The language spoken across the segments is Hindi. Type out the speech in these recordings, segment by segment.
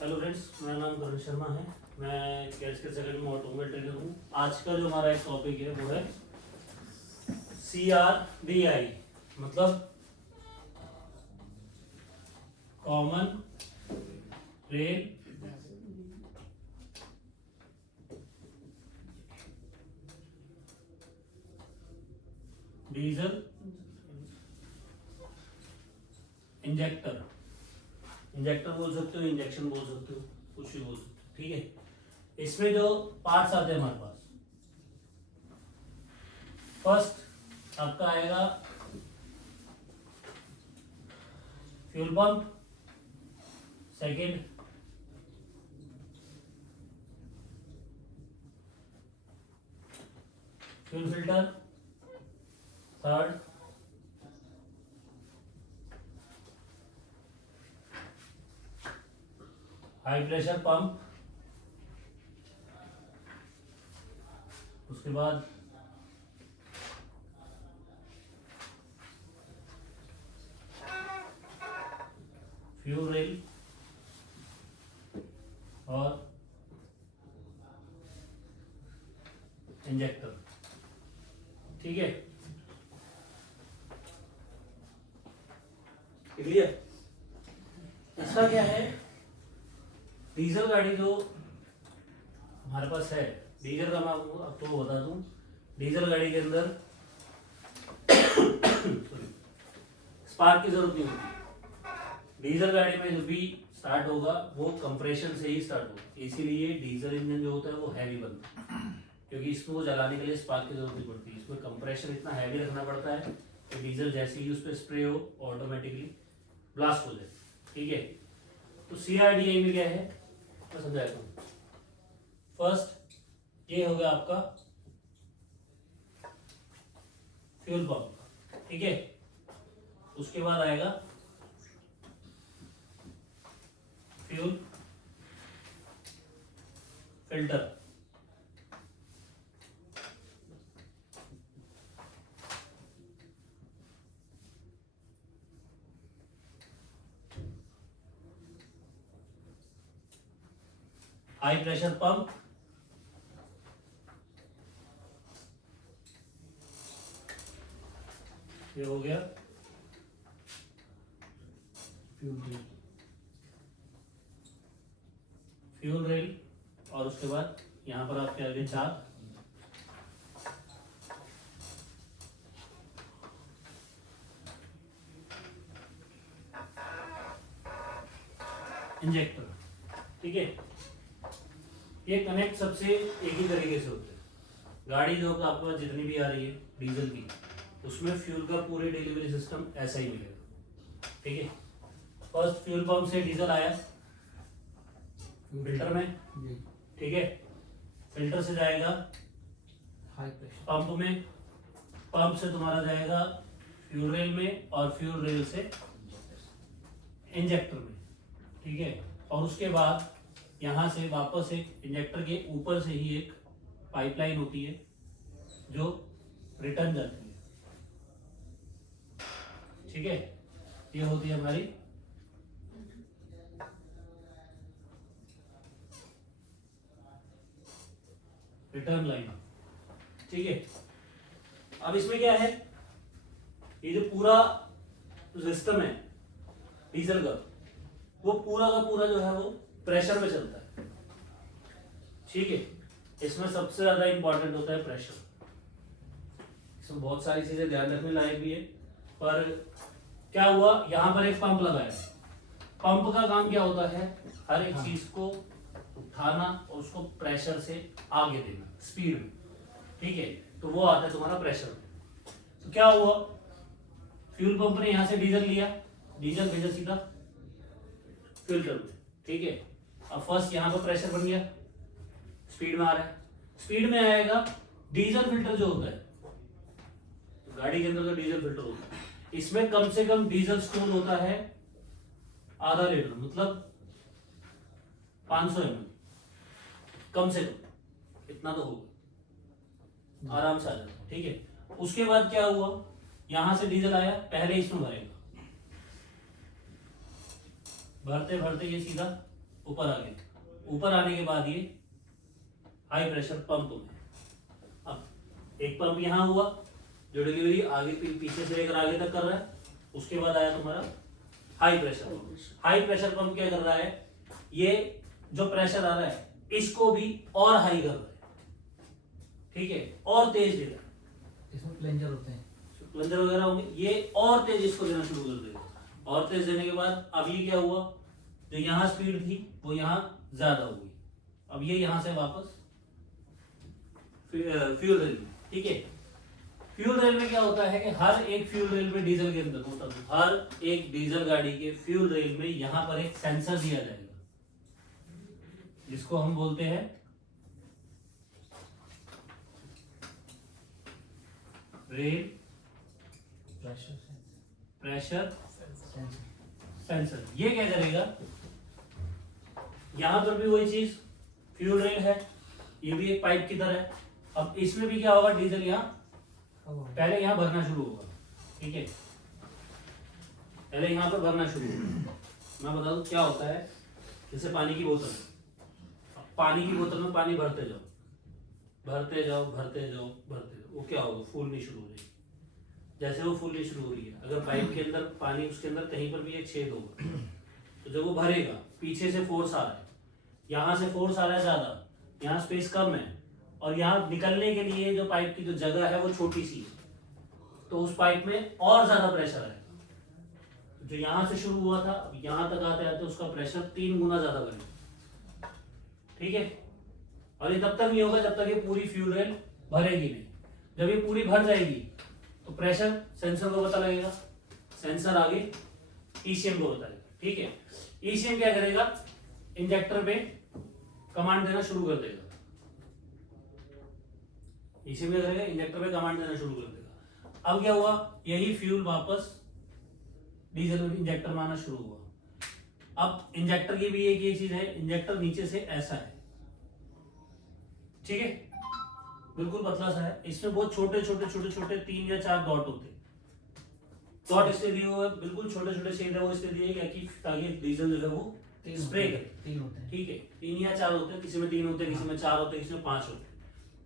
हेलो फ्रेंड्स, मेरा नाम करण शर्मा है। मैं कैश सेकंड में ऑटोमोबाइल ट्रेडर हूँ। आज का जो हमारा एक टॉपिक है वो है CRDI, मतलब common rail diesel injector. Injector बोल सकते हो, इंजेक्शन बोल सकते हो, कुछ भी बोल सकते हो, ठीक है। इसमें जो पार्ट्स आते हैं हमारे पास, फर्स्ट आपका आएगा fuel pump, second fuel filter, third high pressure pump, उसके बाद फ्यूल रेल और इंजेक्टर, ठीक है। क्लियर? इसका क्या है, डीजल गाड़ी जो हमारे पास है, डीजल का मैं आपको बता दूं, डीजल गाड़ी के अंदर स्पार्क की जरूरत नहीं होती। डीजल गाड़ी में जो भी स्टार्ट होगा वो कंप्रेशन से ही स्टार्ट होगा, इसीलिए डीजल इंजन जो होता है वो हैवी बनता है, क्योंकि इसको जलाने के लिए स्पार्क की जरूरत नहीं पड़ती। इसमें कंप्रेशन इतना हैवी रखना पड़ता है कि डीजल जैसे ही उस पर स्प्रे हो ऑटोमेटिकली ब्लास्ट हो जाए, ठीक है। तो CRDI में क्या है मैं समझाता हूँ। फर्स्ट ये हो गया आपका फ्यूल पंप, ठीक है। उसके बाद आएगा fuel filter, high pressure pump, ये हो गया फ्यूल रेल, और उसके बाद यहां पर आपके आगे चार इंजेक्टर, ठीक है। ये कनेक्ट सबसे एक ही तरीके से होते हैं। गाड़ी जो आपके पास जितनी भी आ रही है डीजल की, उसमें फ्यूल का पूरे डिलीवरी सिस्टम ऐसा ही मिलेगा, ठीक है। फर्स्ट फ्यूल पंप से डीजल आया फिल्टर में, ठीक है। फिल्टर से जाएगा हाई प्रेशर पंप में, पंप से तुम्हारा जाएगा फ्यूल रेल में, और फ्यूल रेल से इंजेक्टर में, ठीक है। और उसके बाद यहाँ से वापस एक इंजेक्टर के ऊपर से ही एक पाइपलाइन होती है जो रिटर्न जाती है, ठीक है। ये होती है हमारी रिटर्न लाइन, ठीक है। अब इसमें क्या है, ये जो पूरा सिस्टम है डीजल का, वो पूरा का पूरा जो है वो प्रेशर में चलता है, ठीक है। इसमें सबसे ज्यादा इंपॉर्टेंट होता है प्रेशर। इसमें बहुत सारी चीजें ध्यान रखने लायक भी है, पर क्या हुआ, यहाँ पर एक पंप लगाया। पंप का काम क्या होता है, हर एक चीज को उठाना और उसको प्रेशर से आगे देना स्पीड में, ठीक है। तो वो आता है तुम्हारा प्रेशर। तो क्या हुआ, फ्यूल पंप ने यहां से डीजल लिया, डीजल भेजा सीधा फिल्टर में, ठीक है। अब फर्स्ट यहाँ पर प्रेशर बन गया, स्पीड में आ रहा है, स्पीड में आएगा। डीजल फिल्टर जो होता है, तो गाड़ी के अंदर जो डीजल फिल्टर होता है, इसमें कम से कम डीजल स्टोर होता है आधा लीटर, मतलब 500 ml, कम से कम इतना तो होगा, आराम से आ जाता, ठीक है। उसके बाद क्या हुआ, यहां से डीजल आया, पहले इसमें भरेगा, भरते भरते ये सीधा ऊपर आ गया। ऊपर आने के बाद ये हाई प्रेशर पंप में, अब एक पंप यहाँ हुआ जो डिलीवरी आगे पीछे से लेकर आगे तक कर रहा है। उसके बाद आया तुम्हारा high pressure pump. High pressure pump क्या कर रहा है, ये जो प्रेशर आ रहा है इसको भी और हाई कर रहा है, ठीक है, और तेज दे रहा है। इसमें प्लंजर होते हैं, प्लंजर वगैरह होंगे, ये और तेज इसको देना शुरू कर देगा। और तेज देने के बाद अब ये क्या हुआ, जो यहाँ स्पीड थी वो यहाँ ज्यादा होगी। अब ये यहाँ से वापस फ्यूल रेल में, ठीक है। फ्यूल रेल में क्या होता है कि हर एक फ्यूल रेल में डीजल के अंदर होता है, हर एक डीजल गाड़ी के फ्यूल रेल में यहाँ पर एक सेंसर दिया जाएगा जिसको हम बोलते हैं रेल प्रेशर सेंसर। ये क्या करेगा, यहां पर भी वही चीज, फ्यूल रेल है, ये भी एक पाइप की तरह है। अब इसमें भी क्या होगा, डीजल यहाँ पहले यहाँ भरना शुरू होगा, ठीक है, पहले यहाँ पर भरना शुरू होगा। मैं बता दूं क्या होता है, जैसे पानी की बोतल, पानी की बोतल में पानी भरते जाओ भरते जाओ भरते जाओ भरते जाओ, वो क्या होगा, फूलनी शुरू हो जाएगी। जैसे वो फूलनी शुरू हो रही है, अगर पाइप के अंदर पानी, उसके अंदर कहीं पर भी एक छेद होगा, तो जब वो भरेगा, पीछे से फोर्स आ रहा है, यहाँ से फोर्स आ रहा है ज्यादा, यहाँ स्पेस कम है, और यहाँ निकलने के लिए जो पाइप की जो जगह है वो छोटी सी है, तो उस पाइप में और ज्यादा प्रेशर आएगा। जो यहाँ से शुरू हुआ था, अब यहाँ तक आते आते उसका प्रेशर 3 गुना ज्यादा बढ़ेगा, ठीक है। और ये तब तक नहीं होगा जब तक ये पूरी फ्यूल रेल भरेगी नहीं। जब ये पूरी भर जाएगी तो प्रेशर सेंसर को पता लगेगा, सेंसर आगे ईसीएम को बताएगा, ठीक है। ईसीएम क्या करेगा, इंजेक्टर पे कमांड देना शुरू कर देगा। ईसीएम क्या करेगा, इंजेक्टर पे कमांड देना शुरू कर देगा। अब क्या हुआ, यही फ्यूल वापस डीजल इंजेक्टर में आना शुरू हुआ। अब इंजेक्टर की भी एक ये चीज है, इंजेक्टर नीचे से ऐसा है, ठीक है, बिल्कुल पतला सा है। इसमें बहुत छोटे छोटे छोटे छोटे 3 या 4 डॉट होते हैं। डॉट इसलिए दिए हुए बिल्कुल छोटे छोटे शेड है, वो इसलिए दिए क्या कि ताकि डीजल जो है वो स्प्रे करे। 3 होते हैं, ठीक है, 3 या 4 होते हैं, किसी में 3 होते हैं, किसी में 4 होते हैं, किसी में 5 होते हैं।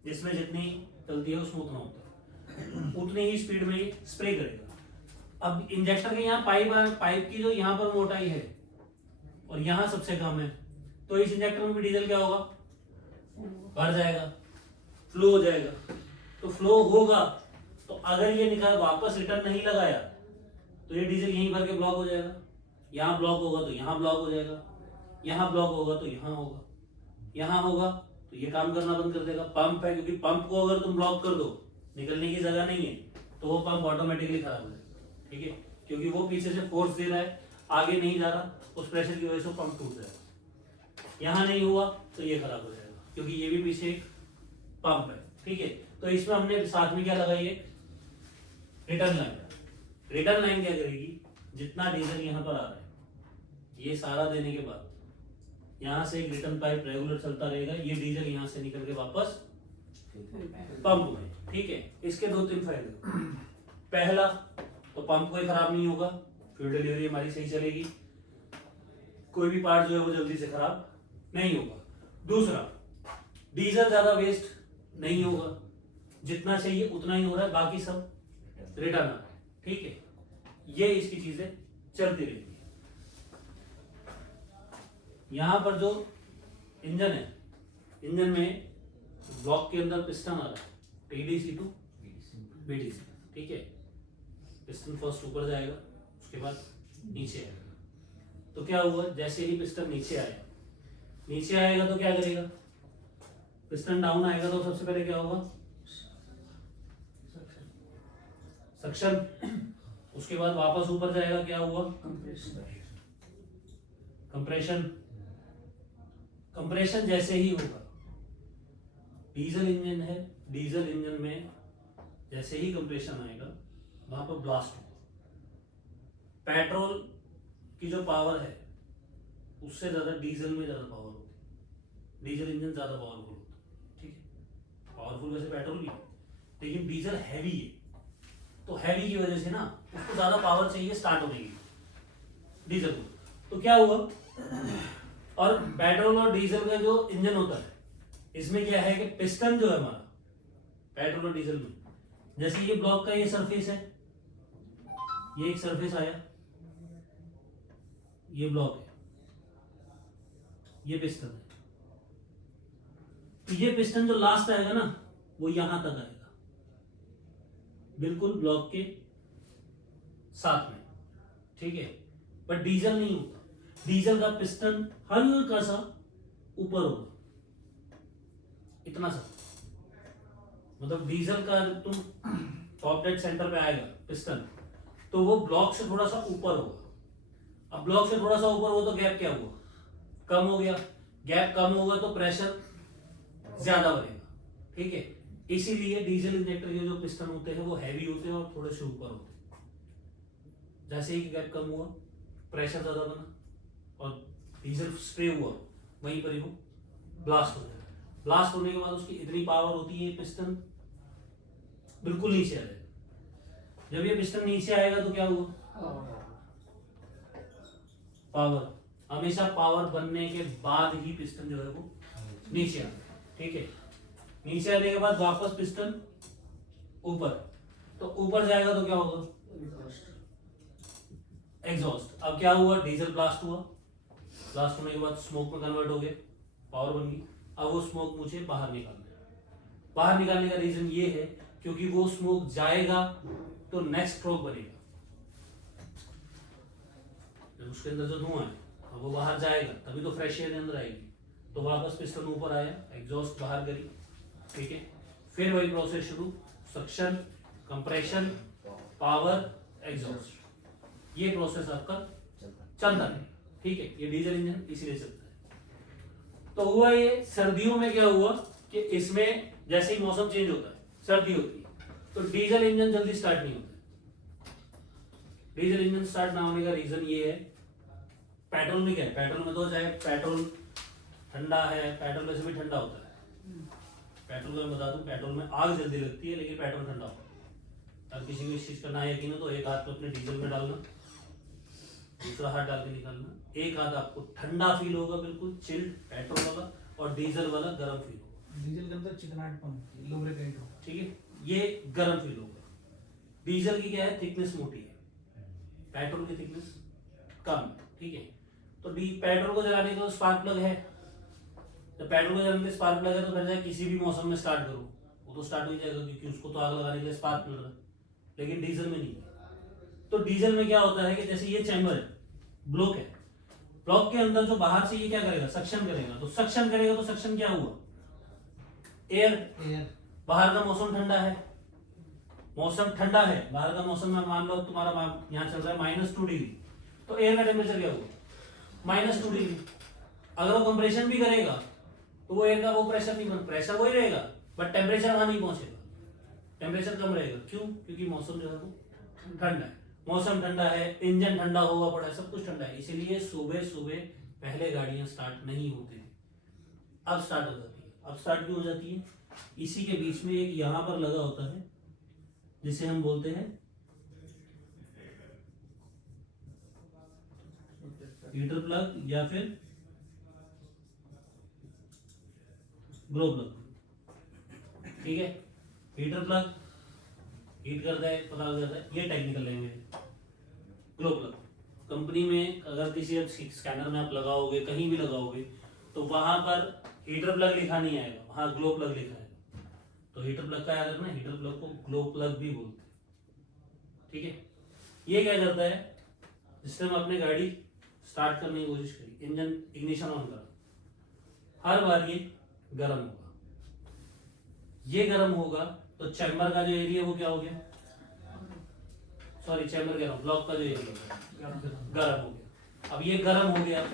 जिसमें जितनी चलती है उसमें उतना होता है, उतनी ही स्पीड में ये स्प्रे करेगा। अब इंजेक्टर के यहाँ पाइप की जो यहाँ पर मोटाई है और यहाँ सबसे कम है, तो इस इंजेक्टर में भी डीजल क्या होगा, बढ़ जाएगा, फ्लो हो जाएगा। तो फ्लो होगा तो अगर ये निकाल वापस रिटर्न नहीं लगाया तो ये डीजल यहीं भर के ब्लॉक हो जाएगा। यहाँ ब्लॉक होगा तो यहाँ ब्लॉक हो जाएगा, यहाँ ब्लॉक होगा तो यहाँ होगा, यहाँ होगा तो ये काम करना बंद कर देगा। पंप है, क्योंकि पंप को अगर तुम ब्लॉक कर दो, निकलने की जगह नहीं है, तो वो पंप ऑटोमेटिकली खराब हो जाएगा, ठीक है, क्योंकि वो पीछे से फोर्स दे रहा है, आगे नहीं जा रहा, उस प्रेशर की वजह से पंप टूट जाएगा। यहाँ नहीं हुआ तो ये खराब हो जाएगा, क्योंकि ये भी पीछे एक पंप है, ठीक है। तो इसमें हमने साथ में क्या लगाई है, रिटर्न लाइन। रिटर्न लाइन क्या करेगी, जितना डीजल यहाँ पर आ रहा है ये सारा देने के बाद यहाँ से एक रिटर्न पाइप रेगुलर चलता रहेगा, ये डीजल यहाँ से निकल के वापस पंप में, ठीक है। इसके 2-3 फायदे। पहला तो पंप कोई खराब नहीं होगा, फ्यूल डिलीवरी हमारी सही चलेगी, कोई भी पार्ट जो है वो जल्दी से खराब नहीं होगा। दूसरा, डीजल ज्यादा वेस्ट नहीं होगा, जितना चाहिए उतना ही हो रहा है, बाकी सब रिटर्न आ रहा है, ठीक है। ये इसकी चीजें चलती रहेगी। यहां पर जो इंजन है, इंजन में ब्लॉक के अंदर पिस्टन आ रहा है, टीडीसी टू बीडीसी, ठीक है। पिस्टन फर्स्ट ऊपर जाएगा, उसके बाद नीचे आएगा। तो क्या हुआ, जैसे ही पिस्टन नीचे आएगा तो क्या करेगा, पिस्टन डाउन आएगा तो सबसे पहले क्या होगा, सक्शन। उसके बाद वापस ऊपर जाएगा, क्या हुआ, कंप्रेशन। कंप्रेशन जैसे ही होगा, डीजल इंजन है, डीजल इंजन में जैसे ही कंप्रेशन आएगा वहां पर ब्लास्ट होगा। पेट्रोल की जो पावर है उससे ज्यादा डीजल में ज्यादा पावर होती है, डीजल इंजन ज्यादा पावरफुल होता है, ठीक है। पावरफुल वैसे पेट्रोल भी है, लेकिन डीजल हैवी है, तो हैवी की वजह से ना उसको ज्यादा पावर चाहिए स्टार्ट होने की, डीजल को। तो क्या हुआ, और पेट्रोल और डीजल का जो इंजन होता है, इसमें क्या है कि पिस्टन जो है हमारा पेट्रोल और डीजल में, जैसे ये ब्लॉक का ये सरफेस है, ये एक सरफेस आया, ये ब्लॉक है, ये पिस्टन है, तो ये पिस्टन जो लास्ट आएगा ना वो यहां तक आएगा, बिल्कुल ब्लॉक के साथ में, ठीक है। पर डीजल नहीं होता, डीजल का पिस्टन हल्का सा ऊपर होगा, इतना सा, मतलब डीजल का जब तुम टॉप डेड सेंटर पे आएगा पिस्टन, तो वो ब्लॉक से थोड़ा सा ऊपर होगा। अब ब्लॉक से थोड़ा सा ऊपर हो तो गैप क्या हुआ, कम हो गया, गैप कम होगा तो प्रेशर ज्यादा बढ़ेगा, ठीक है। इसीलिए डीजल इंजेक्टर के जो पिस्टन होते हैं वो हैवी होते हैं और थोड़े से ऊपर होते हैं। जैसे ही गैप कम हुआ प्रेशर ज्यादा बना और डीजल स्प्रे हुआ, वहीं पर ही वो ब्लास्ट हो जाएगा। ब्लास्ट होने के बाद उसकी इतनी पावर होती है, पिस्टन बिल्कुल नीचे आ जाएगा। जब ये पिस्टन नीचे आएगा तो क्या हुआ, पावर, हमेशा पावर बनने के बाद ही पिस्टन जो है वो नीचे आता है, ठीक है। नीचे आने के बाद वापस पिस्टन ऊपर, तो ऊपर जाएगा तो क्या होगा, एग्जॉस्ट। अब क्या हुआ, डीजल ब्लास्ट हुआ, ब्लास्ट होने के बाद स्मोक में कन्वर्ट हो गया, पावर बन गई। अब वो स्मोक मुझे बाहर निकालना है। बाहर निकालने का रीजन ये है क्योंकि वो स्मोक जाएगा तो नेक्स्ट स्ट्रोक बनेगा, जब उसके अंदर जो धुआं है अब वो बाहर जाएगा तभी तो फ्रेश एयर अंदर आएगी, तो वापस पिस्टन ऊपर आया, एग्जॉस्ट बाहर करी, ठीक है। फिर वही प्रोसेस शुरू, सक्शन, कंप्रेशन, पावर, एग्जॉस्ट, ये प्रोसेस आपका चलता है, ठीक है। ये डीजल इंजन इसीलिए चलता है। तो हुआ ये, सर्दियों में क्या हुआ कि इसमें जैसे ही मौसम चेंज होता है, सर्दी होती है, तो डीजल इंजन जल्दी स्टार्ट नहीं होता। डीजल इंजन स्टार्ट ना होने का रीजन ये है, पेट्रोल में क्या है, पेट्रोल में तो चाहे पेट्रोल ठंडा है, पेट्रोल वैसे भी ठंडा होता है। पेट्रोल का मैं बता दूं, पेट्रोल में आग जल्दी लगती है लेकिन पेट्रोल ठंडा होता है। अब किसी को इस चीज का ना यकीन हो तो एक हाथ पे अपने डीजल में डालना, दूसरा हाथ डाल के निकालना, एक हाथ आपको ठंडा फील होगा, बिल्कुल चिल्ड पेट्रोल वाला, और डीजल वाला गर्म फील होगा। डीजल के अंदर चिकनाहटपन, लुब्रिकेंट हो, ठीक है, ये गर्म फील होगा। डीजल की क्या है, थिकनेस मोटी है, पेट्रोल की थिकनेस कम है, ठीक है। तो पेट्रोल को जलाने का स्पार्क प्लग है, जब पेट्रोल को जलाने के स्पार्क प्लग है तो फिर चाहे किसी भी मौसम में स्टार्ट करो वो तो स्टार्ट हो जाएगा, क्योंकि उसको तो आग लगाने के लिए स्पार्क प्लग है। लेकिन डीजल में नहीं है। तो डीजल में क्या होता है कि जैसे ये चैम्बर है, ब्लॉक है, ब्लॉक के अंदर जो बाहर से ये क्या करेगा, सक्शन करेगा, तो सक्शन करेगा तो सक्शन क्या हुआ, एयर। बाहर का मौसम ठंडा है, मौसम ठंडा है, बाहर का मौसम में मान लो तुम्हारा यहाँ चल रहा है -2 डिग्री, तो एयर का टेम्परेचर क्या हुआ, -2 डिग्री। अगर वो कंप्रेशन भी करेगा तो वो एयर का वो प्रेशर नहीं बन, प्रेशर वही रहेगा बट टेम्परेचर वहां नहीं पहुंचेगा, टेम्परेचर कम रहेगा। क्यों, क्योंकि मौसम जो है वो ठंडा है, मौसम ठंडा है, इंजन ठंडा हुआ पड़ा है, सब कुछ ठंडा है, इसीलिए सुबह सुबह पहले गाड़ियां स्टार्ट नहीं होती, अब स्टार्ट हो जाती है। अब स्टार्ट क्यों हो जाती है, इसी के बीच में एक यहां पर लगा होता है जिसे हम बोलते हैं हीटर प्लग या फिर ग्लो प्लग, ठीक है। हीटर प्लग हीट करता है, पता लग जाता है, ये technical language. Glow plug company में अगर किसी स्कैनर में आप लगाओगे, कहीं भी लगाओगे, तो वहां पर हीटर प्लग लिखा नहीं आएगा, वहां ग्लो प्लग लिखा आएगा। तो हीटर प्लग का याद रखना, हीटर प्लग को ग्लो प्लग भी बोलते हैं, ठीक है। ये क्या करता है, जिससे हम अपने गाड़ी स्टार्ट करने की कोशिश करी, इंजन इग्निशन ऑन करा, हर बार ये गर्म होगा, ये गर्म होगा तो चैम्बर का जो एरिया वो क्या हो गया, सॉरी चैम्बर कह रहा हूं, ब्लॉक का जो एरिया गर्म हो गया। अब ये गर्म हो गया,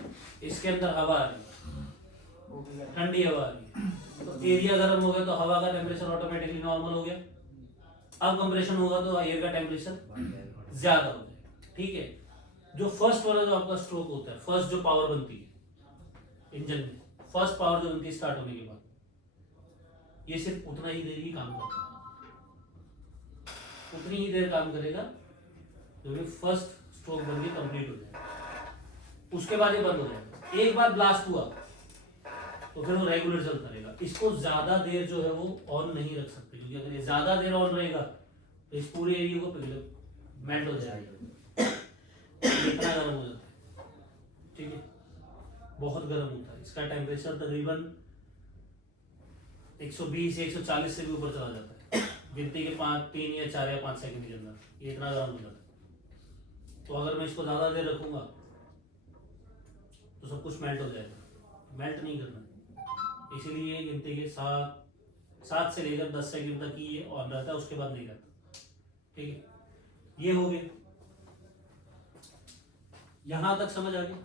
इसके अंदर हवा आ रही है, ठंडी हवा आ रही है, तो एरिया गर्म हो गया तो हवा का टेम्परेचर ऑटोमेटिकली नॉर्मल हो गया। अब कंप्रेशन होगा तो एयर का टेम्परेचर ज्यादा हो जाएगा, ठीक है। जो फर्स्ट वाला जो आपका स्ट्रोक होता है, फर्स्ट जो पावर बनती है इंजन में, फर्स्ट पावर जो बनती है स्टार्ट होने के बाद, ये सिर्फ उतना ही देर ही काम करता है, उतनी ही देर काम करेगा जो भी फर्स्ट स्ट्रोक बन के कंप्लीट हो जाए। उसके बाद ये बंद हो जाएगा। एक बार ब्लास्ट हुआ तो फिर वो रेगुलर चलता रहेगा। इसको ज्यादा देर जो है वो ऑन नहीं रख सकते, क्योंकि अगर ये ज्यादा देर ऑन रहेगा तो इस पूरे एरिया को पिघल मेल्ट हो जाएगा, इतना गर्म हो जाता है, ठीक है, बहुत गर्म होता है। इसका टेम्परेचर तकरीबन 120 या 140 से भी ऊपर चला जाता है गिनती के 3 या 4 या 5 सेकंड के अंदर, ये इतना गर्म हो जाता है। तो अगर मैं इसको ज्यादा देर रखूंगा तो सब कुछ मेल्ट हो जाएगा, मेल्ट नहीं करना। इसीलिए गिनती के 7 से लेकर 10 सेकंड तक ही ये ऑन रहता है, उसके बाद नहीं रहता, ठीक है। ये हो गया, यहां तक समझ आ गया।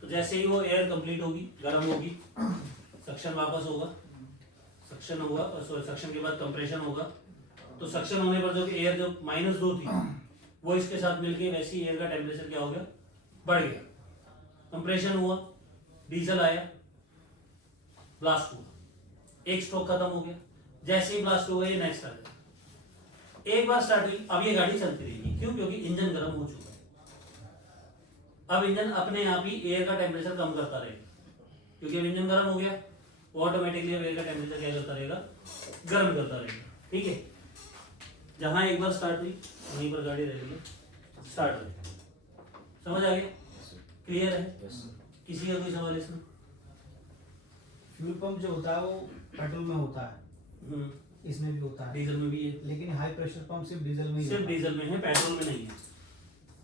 तो जैसे ही वो एयर कंप्लीट होगी, गर्म होगी, सक्शन वापस होगा, सक्शन होगा, सक्शन के बाद कंप्रेशन होगा। तो सक्शन होने पर जो एयर जो -2 थी वो इसके साथ मिलके वैसी एयर का टेम्परेचर क्या हो गया, बढ़ गया। कंप्रेशन हुआ, डीजल आया, ब्लास्ट हुआ, एक स्ट्रोक खत्म हो गया। जैसे ही ब्लास्ट हो गया ये नेक्स्ट आ जाएगा। एक बार स्टार्ट हुई, अब ये गाड़ी चलती रहेगी। क्यों? क्योंकि इंजन गर्म हो चुका है। अब इंजन अपने आप ही एयर का टेम्परेचर कम करता रहेगा, क्योंकि अब इंजन गर्म हो गया, वो ऑटोमेटिकली एयर का टेम्परेचर क्या करता रहेगा, गर्म करता रहेगा, ठीक है। जहां एक बार स्टार्ट हुई वहीं पर गाड़ी रेगुलर स्टार्ट हुई। समझ आ गया? क्लियर है? किसी का कोई सवाल इसमें? फ्यूल पंप जो होता है वो पेट्रोल में होता है, इसमें भी होता है, डीजल में भी है, लेकिन हाई प्रेशर पंप सिर्फ डीजल में ही सिर्फ होता है। डीजल में है, पेट्रोल में नहीं है।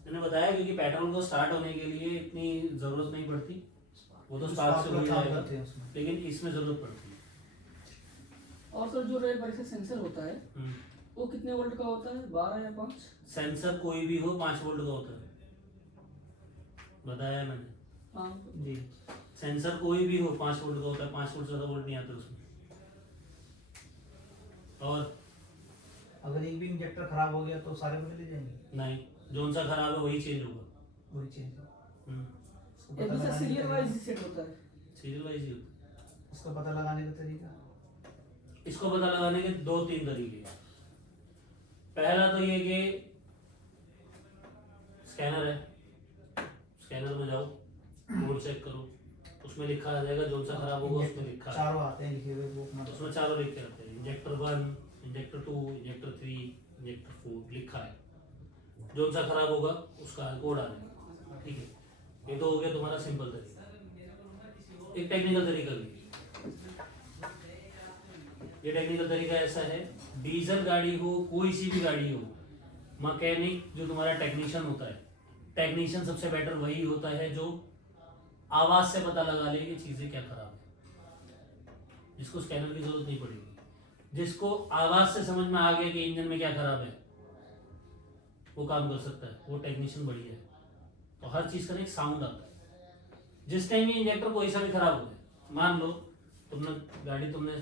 मैंने बताया क्योंकि पेट्रोल को स्टार्ट होने के लिए इतनी जरूरत नहीं पड़ती, वो तो स्टार्ट से हो काम जाएगा, करते हैं उसमें। लेकिन इसमें जरूरत पड़ती है। और सर जो रेल बाइक से सेंसर होता है वो कितने वोल्ट का होता है, 12 या 5? सेंसर कोई भी हो 5 वोल्ट का होता है, बताया मैंने हाँ जी। सेंसर कोई भी हो 5 वोल्ट का होता है, 5 वोल्ट से ज्यादा वोल्ट नहीं आते उसमें। और अगर एक भी इंजेक्टर खराब हो गया तो सारे बदले जाएंगे, नहीं, जोन सा खराब है वही चेंज होगा। वही चेंज। उसको एक पता दूसरा लगाने सीरियल का वाइज सेट होता है। सीरियल वाइज ही होता है। उसका पता लगाने का तरीका, इसको पता लगाने के 2-3 तरीके हैं। पहला तो ये कि स्कैनर है, स्कैनर में जाओ, कोड चेक करो, उसमें लिखा आ जाएगा जोन सा खराब होगा, उसमें लिखा है, चारों आते हैं लिखे हुए वो अपना उसमें चारों लिख के रहते हैं, इंजेक्टर 1, इंजेक्टर 2, इंजेक्टर 3, इंजेक्टर 4 लिखा है। जोन सा खराब होगा उसका कोड आ जाएगा, ठीक है। ये तो हो गया तुम्हारा सिंपल तरीका। एक टेक्निकल तरीका भी, ये टेक्निकल तरीका ऐसा है, डीजल गाड़ी हो, कोई सी भी गाड़ी हो, मैकेनिक जो तुम्हारा टेक्नीशियन होता है, टेक्नीशियन सबसे बेटर वही होता है जो आवाज से पता लगा ले कि चीजें क्या खराब है, जिसको स्कैनर की जरूरत नहीं पड़ेगी। जिसको आवाज से समझ में आ गया कि इंजन में क्या खराब है वो काम कर सकता है, वो टेक्नीशियन बढ़िया है। तो हर चीज का एक साउंड आता है। जिस टाइम ये इंजेक्टर कोई सा भी खराब हो गया, मान लो तुमने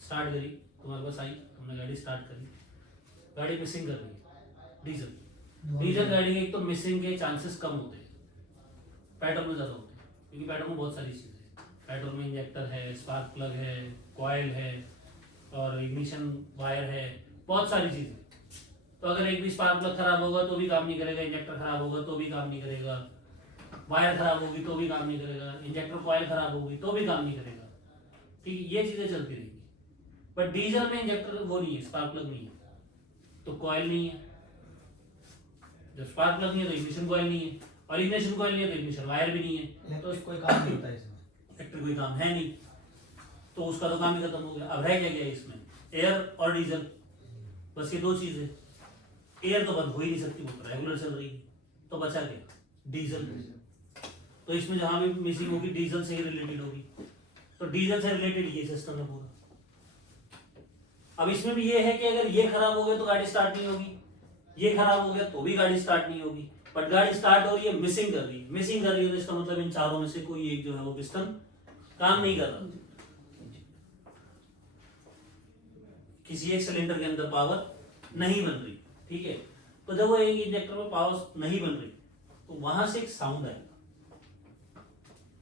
स्टार्ट करी, तुम्हारे पास आई, तुमने गाड़ी स्टार्ट करी, गाड़ी मिसिंग कर रही है, डीजल गाड़ी के एक तो मिसिंग के चांसेस कम होते हैं, पेट्रोल में ज्यादा होते हैं, क्योंकि पेट्रोल में बहुत सारी चीजें हैं। पेट्रोल में इंजेक्टर है, स्पार्क प्लग है, कॉइल है और इग्निशन वायर है, बहुत सारी चीजें। तो अगर एक भी स्पार्क प्लग खराब होगा तो भी काम नहीं करेगा, इंजेक्टर खराब होगा तो भी काम नहीं करेगा, वायर खराब होगी तो भी काम नहीं करेगा, इंजेक्टर कॉइल खराब होगी तो भी काम नहीं करेगा, ठीक है। ये चीजें चलती रहेंगी। बट डीजल में इंजेक्टर वो नहीं है, स्पार्क प्लग नहीं है तो कॉइल नहीं है, जब स्पार्क प्लग नहीं है तो इग्निशन कॉइल नहीं है, और इग्निशन कॉइल नहीं है तो इग्निशन वायर भी नहीं है, तो इलेक्ट्रिक कोई काम नहीं होता है इसमें, इलेक्ट्रिक कोई काम है नहीं, तो उसका तो काम ही खत्म हो गया। अब रह क्या गया इसमें, एयर और डीजल, बस ये 2 चीजें। एयर तो बंद हो ही नहीं सकती, वो तो रेगुलर चल रही है, तो बचा क्या, डीजल। तो इसमें जहां भी मिसिंग होगी डीजल से ही रिलेटेड होगी, तो डीजल से रिलेटेड ये सिस्टम है पूरा। अब इसमें भी ये है कि अगर ये खराब हो गया तो गाड़ी स्टार्ट नहीं होगी, ये खराब हो गया तो भी गाड़ी स्टार्ट नहीं होगी, बट गाड़ी स्टार्ट हो रही है, मिसिंग कर रही है, मिसिंग कर रही है, तो इसका मतलब इन चारों में से कोई एक जो है वो पिस्टन काम नहीं कर रहा, किसी एक सिलेंडर के अंदर पावर नहीं बन रही, ठीक है। तो जब वो एक इंजेक्टर में पावर नहीं बन रही तो वहां से एक साउंड आएगा,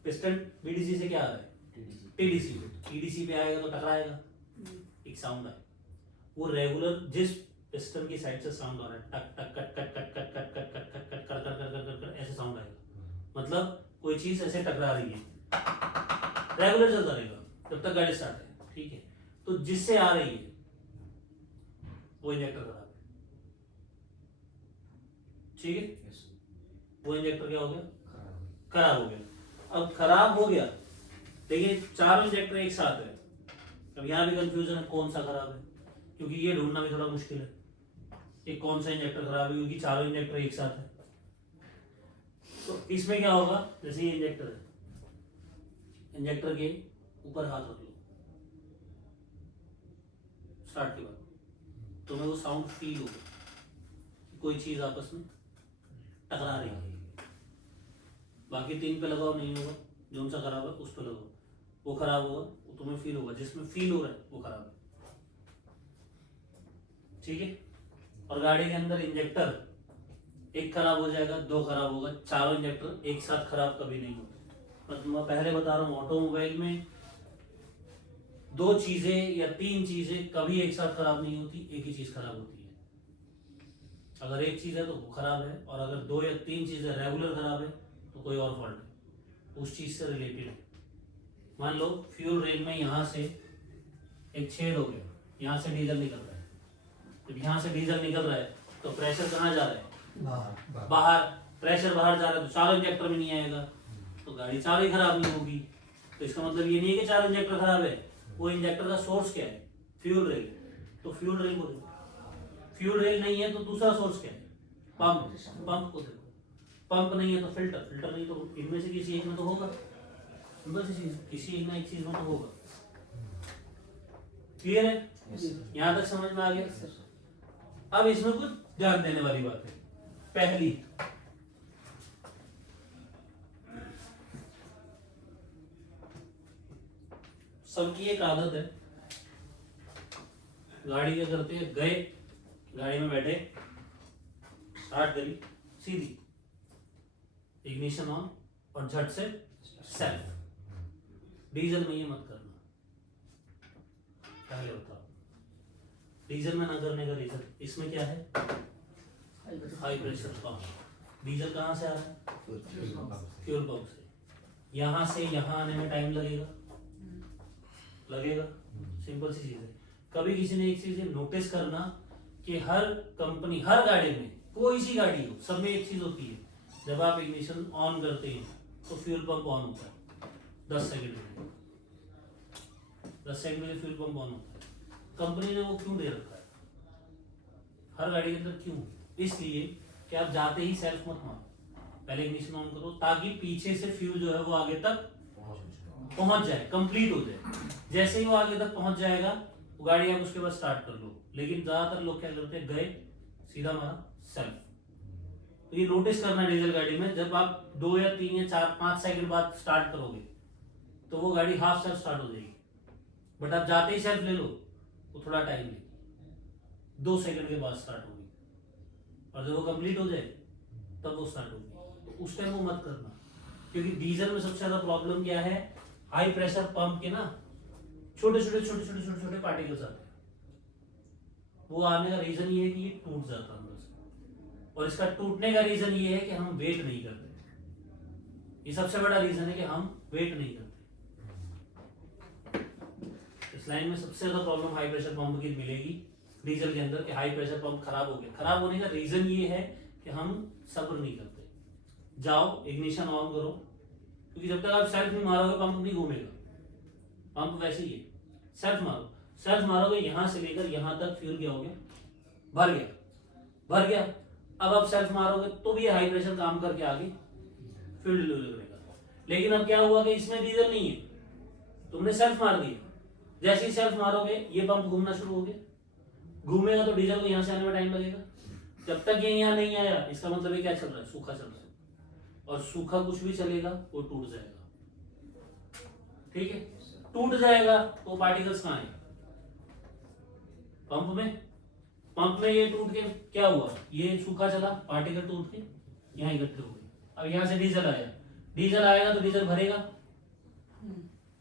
पिस्टन बीडीसी से क्या आ रहा है, टीडीसी, टीडीसी पे आएगा तो टकराएगा, एक साउंड आएगा, वो रेगुलर जिस पिस्टन की साइड से साउंड आ रहा है, टक टक cut cut cut cut cut cut cut cut cut कर कर कर कर कर कर ऐसे साउंड आएगा, मतलब मतलब कोई चीज ऐसे टकरा रही है, रेगुलर चलता रहेगा जब तक गाड़ी स्टार्ट है, ठीक है। तो जिससे आ रही है वो इंजेक्टर खराब है, ठीक है। वो इंजेक्टर क्या हो गया, खराब हो गया। अब खराब हो गया, देखिए चारों इंजेक्टर एक साथ है। अब यहाँ भी कंफ्यूजन है कौन सा खराब है, क्योंकि ये ढूंढना भी थोड़ा मुश्किल है कि कौन सा इंजेक्टर खराब है, क्योंकि चारों इंजेक्टर एक साथ है। तो इसमें क्या होगा, जैसे ये इंजेक्टर है, इंजेक्टर के ऊपर हाथ रख लो स्टार्ट के बाद, तुम्हें वो साउंड फील होगा कि कोई चीज आपस में टकरा रही है। बाकी 3 पे लगाओ नहीं होगा, जो सा खराब है उस पे लगाओ, वो खराब होगा, वो तुम्हें फील होगा, जिसमें फील हो रहा है वो खराब है, ठीक है। और गाड़ी के अंदर इंजेक्टर एक खराब हो जाएगा, 2 खराब होगा, चारों इंजेक्टर एक साथ खराब कभी नहीं होते। मैं पहले बता रहा हूँ, ऑटोमोबाइल में 2 चीजें या 3 चीजें कभी एक साथ खराब नहीं होती, एक ही चीज खराब होती है। अगर एक चीज है तो वो खराब है, और अगर 2 या 3 चीजें रेगुलर खराब है तो कोई और फॉल्ट है, उस चीज से रिलेटेड है। मान लो फ्यूल रेल में यहाँ से एक छेद हो गया, यहाँ से डीजल निकल रहा है। जब यहाँ से डीजल निकल रहा है तो प्रेशर कहाँ जा रहा है, बाहर। प्रेशर बाहर जा रहा है तो चारों इंजेक्टर में नहीं आएगा, तो गाड़ी चारों ही खराब नहीं होगी। तो इसका मतलब ये नहीं है कि चारों इंजेक्टर खराब है, वो इंजेक्टर का सोर्स क्या है, फ्यूल रेल। तो फ्यूल रेल को देखो, फ्यूल रेल नहीं है तो दूसरा सोर्स क्या है, पंप। पंप को देखो, पंप नहीं है तो फिल्टर, फिल्टर नहीं तो इनमें से किसी एक में तो होगा, इनमें से किसी एक ना एक चीज में तो होगा। क्लियर है, यहाँ तक समझ में आ गया। अब इसमें कुछ ध्यान देने वाली बात है। पहली, सबकी एक आदत है, गाड़ी क्या करते हैं, गए गाड़ी में बैठे, स्टार्ट करी सीधी, इग्निशन ऑन और झट से सेल्फ। डीजल में ये मत करना, पहले बताओ। डीजल में ना करने का रीजन, इसमें क्या है, हाई प्रेशर पंप। डीजल कहाँ से आ रहा है, फ्यूल पंप से। यहाँ से यहाँ आने में टाइम लगेगा, लगेगा, सिंपल सी चीज है। कभी किसी ने एक चीज नोटिस करना कि हर कंपनी, हर गाड़ी में, कोई सी गाड़ी हो, सब में एक चीज होती है, जब आप इग्निशन ऑन करते हैं तो फ्यूल पंप ऑन होता है 10 सेकंड में, 10 सेकंड में फ्यूल पंप ऑन होता है। कंपनी ने वो क्यों दे रखा है हर गाड़ी के अंदर, क्यों? इसलिए कि आप जाते ही सेल्फ मत मारो, पहले इग्निशन ऑन करो, ताकि पीछे से फ्यूल जो है वो आगे तक पहुंच जाए, कंप्लीट हो जाए। जैसे ही वो आगे तक पहुंच जाएगा वो गाड़ी आप उसके बाद स्टार्ट कर लो। लेकिन ज्यादातर लोग क्या करते हैं, गए सीधा मारा सेल्फ। तो ये नोटिस करना डीजल गाड़ी में, जब आप 2 या 3 या 4 5 सेकंड बाद स्टार्ट करोगे तो वो गाड़ी हाफ सेल्फ स्टार्ट हो जाएगी। बट आप जाते ही सेल्फ ले लो वो थोड़ा टाइम लेगी, 2 सेकंड के बाद स्टार्ट होगी, और जब वो कंप्लीट हो जाए तब वो स्टार्ट होगी। तो उस टाइम वो मत करना, क्योंकि डीजल में सबसे ज्यादा प्रॉब्लम क्या है, हाई प्रेशर पंप के ना छोटे पार्टिकल्स आते हैं। वो आने का रीजन ये है कि ये टूट जाता है अंदर से, और इसका टूटने का रीजन ये है कि हम वेट नहीं करते। ये सबसे बड़ा रीजन है कि हम वेट नहीं करते। इस लाइन में सबसे ज्यादा प्रॉब्लम हाई प्रेशर पंप की मिलेगी डीजल के अंदर, कि हाई प्रेशर पंप खराब हो गया। खराब होने का रीजन ये है कि हम सब्र नहीं करते। जाओ इग्निशन ऑन करो, क्योंकि जब तक आप सेल्फ नहीं मारोगे पंप नहीं घूमेगा। पंप वैसे ही है, सेल्फ मारो, सेल्फ मारोगे यहां से लेकर यहां तक फ्यूल क्या हो गया, भर गया, भर गया। अब आप सेल्फ मारोगे तो भी हाई प्रेशर काम करके आगे फ्यूल डिलीवर करेगा। लेकिन अब क्या हुआ कि इसमें डीजल नहीं है, तुमने सेल्फ मार दिया, जैसे ही सेल्फ मारोगे ये पंप घूमना शुरू हो गया, घूमेगा तो डीजल को यहाँ से आने में टाइम लगेगा। जब तक ये यहाँ नहीं आया, इसका मतलब ये क्या चल रहा है, सूखा चल रहा है, और सूखा कुछ भी चलेगा वो टूट जाएगा। ठीक है, टूट जाएगा तो पार्टिकल्स कहाँ है, पंप में। पंप में ये टूट के क्या हुआ, ये सूखा चला, पार्टिकल टूट के यहाँ इकट्ठे हो गए। अब यहाँ से डीजल आया, डीजल आएगा तो डीजल भरेगा,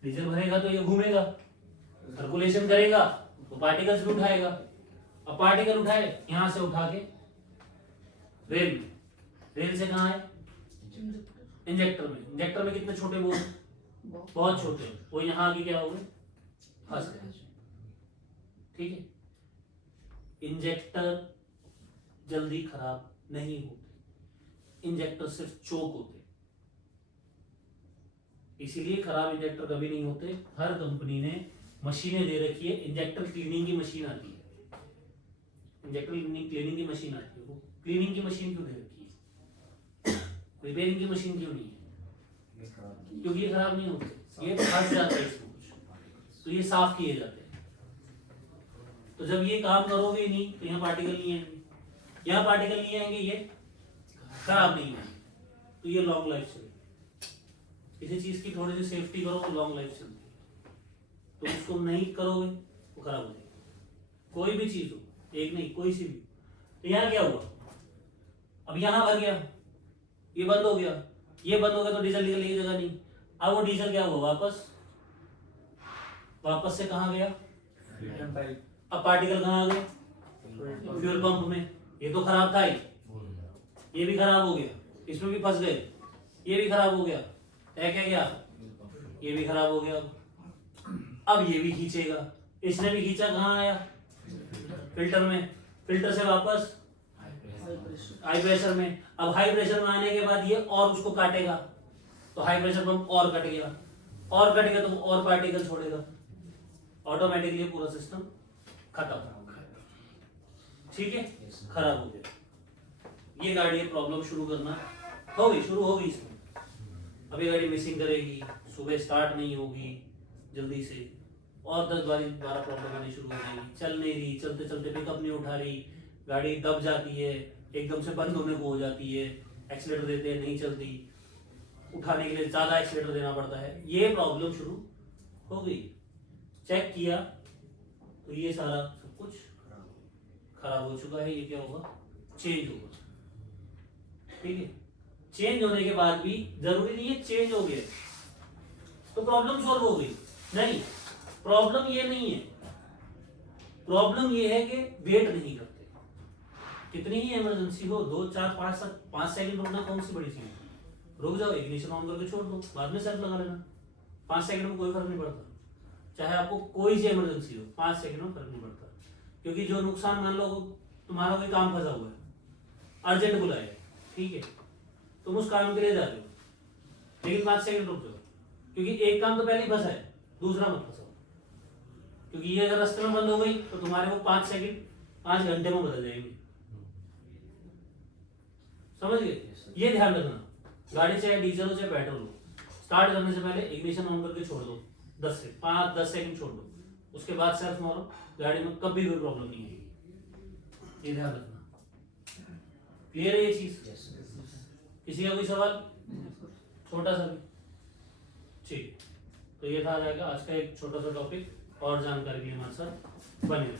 डीजल भरेगा तो ये घूमेगा, सर्कुलेशन करेगा तो पार्टिकल्स भी उठाएगा। अब पार्टिकल उठाए यहां से उठा के रेल में, रेल से कहाँ है, इंजेक्टर में कितने छोटे बोल, बहुत छोटे, वो यहाँ आगे क्या हो गए, फंस गए। ठीक है, इंजेक्टर जल्दी खराब नहीं होते, इंजेक्टर सिर्फ चोक होते, इसीलिए खराब इंजेक्टर कभी नहीं होते। हर कंपनी ने मशीनें दे रखी है, इंजेक्टर क्लीनिंग की मशीन आती है, इंजेक्टर क्लीनिंग की मशीन आती है, वो क्लीनिंग की मशीन क्यों दे रखी है, रिपेयरिंग की मशीन क्यों नहीं है, क्योंकि ये खराब नहीं होते, ये फंस जाते हैं इसमें कुछ, तो ये साफ किए जाते हैं। तो जब ये काम करोगे नहीं तो यहाँ पार्टिकल नहीं आएंगे, यहाँ पार्टिकल नहीं आएंगे, ये खराब नहीं आएंगे, तो ये लॉन्ग लाइफ चलेगी। किसी चीज की थोड़ी सी सेफ्टी करो तो लॉन्ग लाइफ चलती है, तो उसको नहीं करोगे वो खराब हो जाएगी। कोई भी चीज हो, एक नहीं कोई सी भी। तो यहाँ क्या हुआ, अब यहाँ भर गया, ये बंद हो गया, ये बंद हो गया तो डीजल निकलने की जगह नहीं। अब वो डीजल क्या हुआ, वापस से कहाँ गया, अब पार्टिकल कहाँ आ गए, फ्यूल पंप में। ये तो खराब था ही, ये भी खराब हो गया, इसमें भी फंस गए, ये भी खराब हो गया, है क्या गया, ये भी खराब हो गया। अब ये भी खींचेगा, इसने भी खींचा, कहाँ आया, फिल्टर में, फिल्टर से वापस हाई प्रेशर में। अब हाई प्रेशर में आने के बाद ये और उसको काटेगा, तो हाई प्रेशर पंप और कट गया, और कट गया तो और पार्टिकल छोड़ेगा, ऑटोमेटिकली पूरा सिस्टम खत्म। ठीक है, खराब हो गया। ये गाड़ी प्रॉब्लम शुरू करना शुरू हो गई इसमें। अभी गाड़ी मिसिंग करेगी, सुबह स्टार्ट नहीं होगी जल्दी से, और 10-12 प्रॉब्लम आनी शुरू हो जाएगी, चल नहीं रही, चलते चलते पिकअप नहीं उठा रही, गाड़ी दब जाती है, एकदम से बंद होने को हो जाती है, एक्सीलेटर देते हैं नहीं चलती, उठाने के लिए ज्यादा एक्सीलेटर देना पड़ता है, ये प्रॉब्लम शुरू हो गई। चेक किया तो ये सारा सब कुछ खराब हो चुका है। ये क्या होगा, चेंज होगा। ठीक है, चेंज होने के बाद भी जरूरी नहीं है चेंज हो गया तो प्रॉब्लम सॉल्व हो गई, नहीं, प्रॉब्लम ये नहीं है, प्रॉब्लम ये है कि वेट नहीं करते। कितनी ही इमरजेंसी हो, 2, 4, 5 सेकंड रुकना कौन सी बड़ी चीज है, रुक जाओ, इग्निशन ऑन करके छोड़ दो, बाद में सेल्फ लगा लेना, 5 सेकंड में कोई फर्क नहीं पड़ता। चाहे आपको कोई सी इमरजेंसी हो, 5 सेकंड में फर्क नहीं पड़ता, क्योंकि जो नुकसान, मान लो तुम्हारा कोई काम फंसा हुआ है, अर्जेंट बुलाया, ठीक है, तुम उस काम के लिए जा रहे हो, लेकिन 5 सेकंड रुक जाओ, क्योंकि एक काम तो पहले ही फंसा है, दूसरा मत फंसाओ, क्योंकि ये अगर रास्ते में बंद हो गई तो तुम्हारे वो 5 सेकंड 5 घंटे में बदल जाएंगे। समझ गए, ये ध्यान रखना। गाड़ी चाहे डीजल हो चाहे पेट्रोल हो, स्टार्ट करने से पहले इग्निशन ऑन करके छोड़ दो, 10 सेकंड छोड़ दो, उसके बाद सेल्फ मारो, गाड़ी में कभी कोई प्रॉब्लम नहीं आएगी। ये ध्यान रखना। क्लियर है ये चीज? किसी का कोई सवाल, छोटा सा भी? ठीक, तो ये था जाएगा आज का एक छोटा सा टॉपिक, और जानकारी के लिए हमारे साथ बने रहे।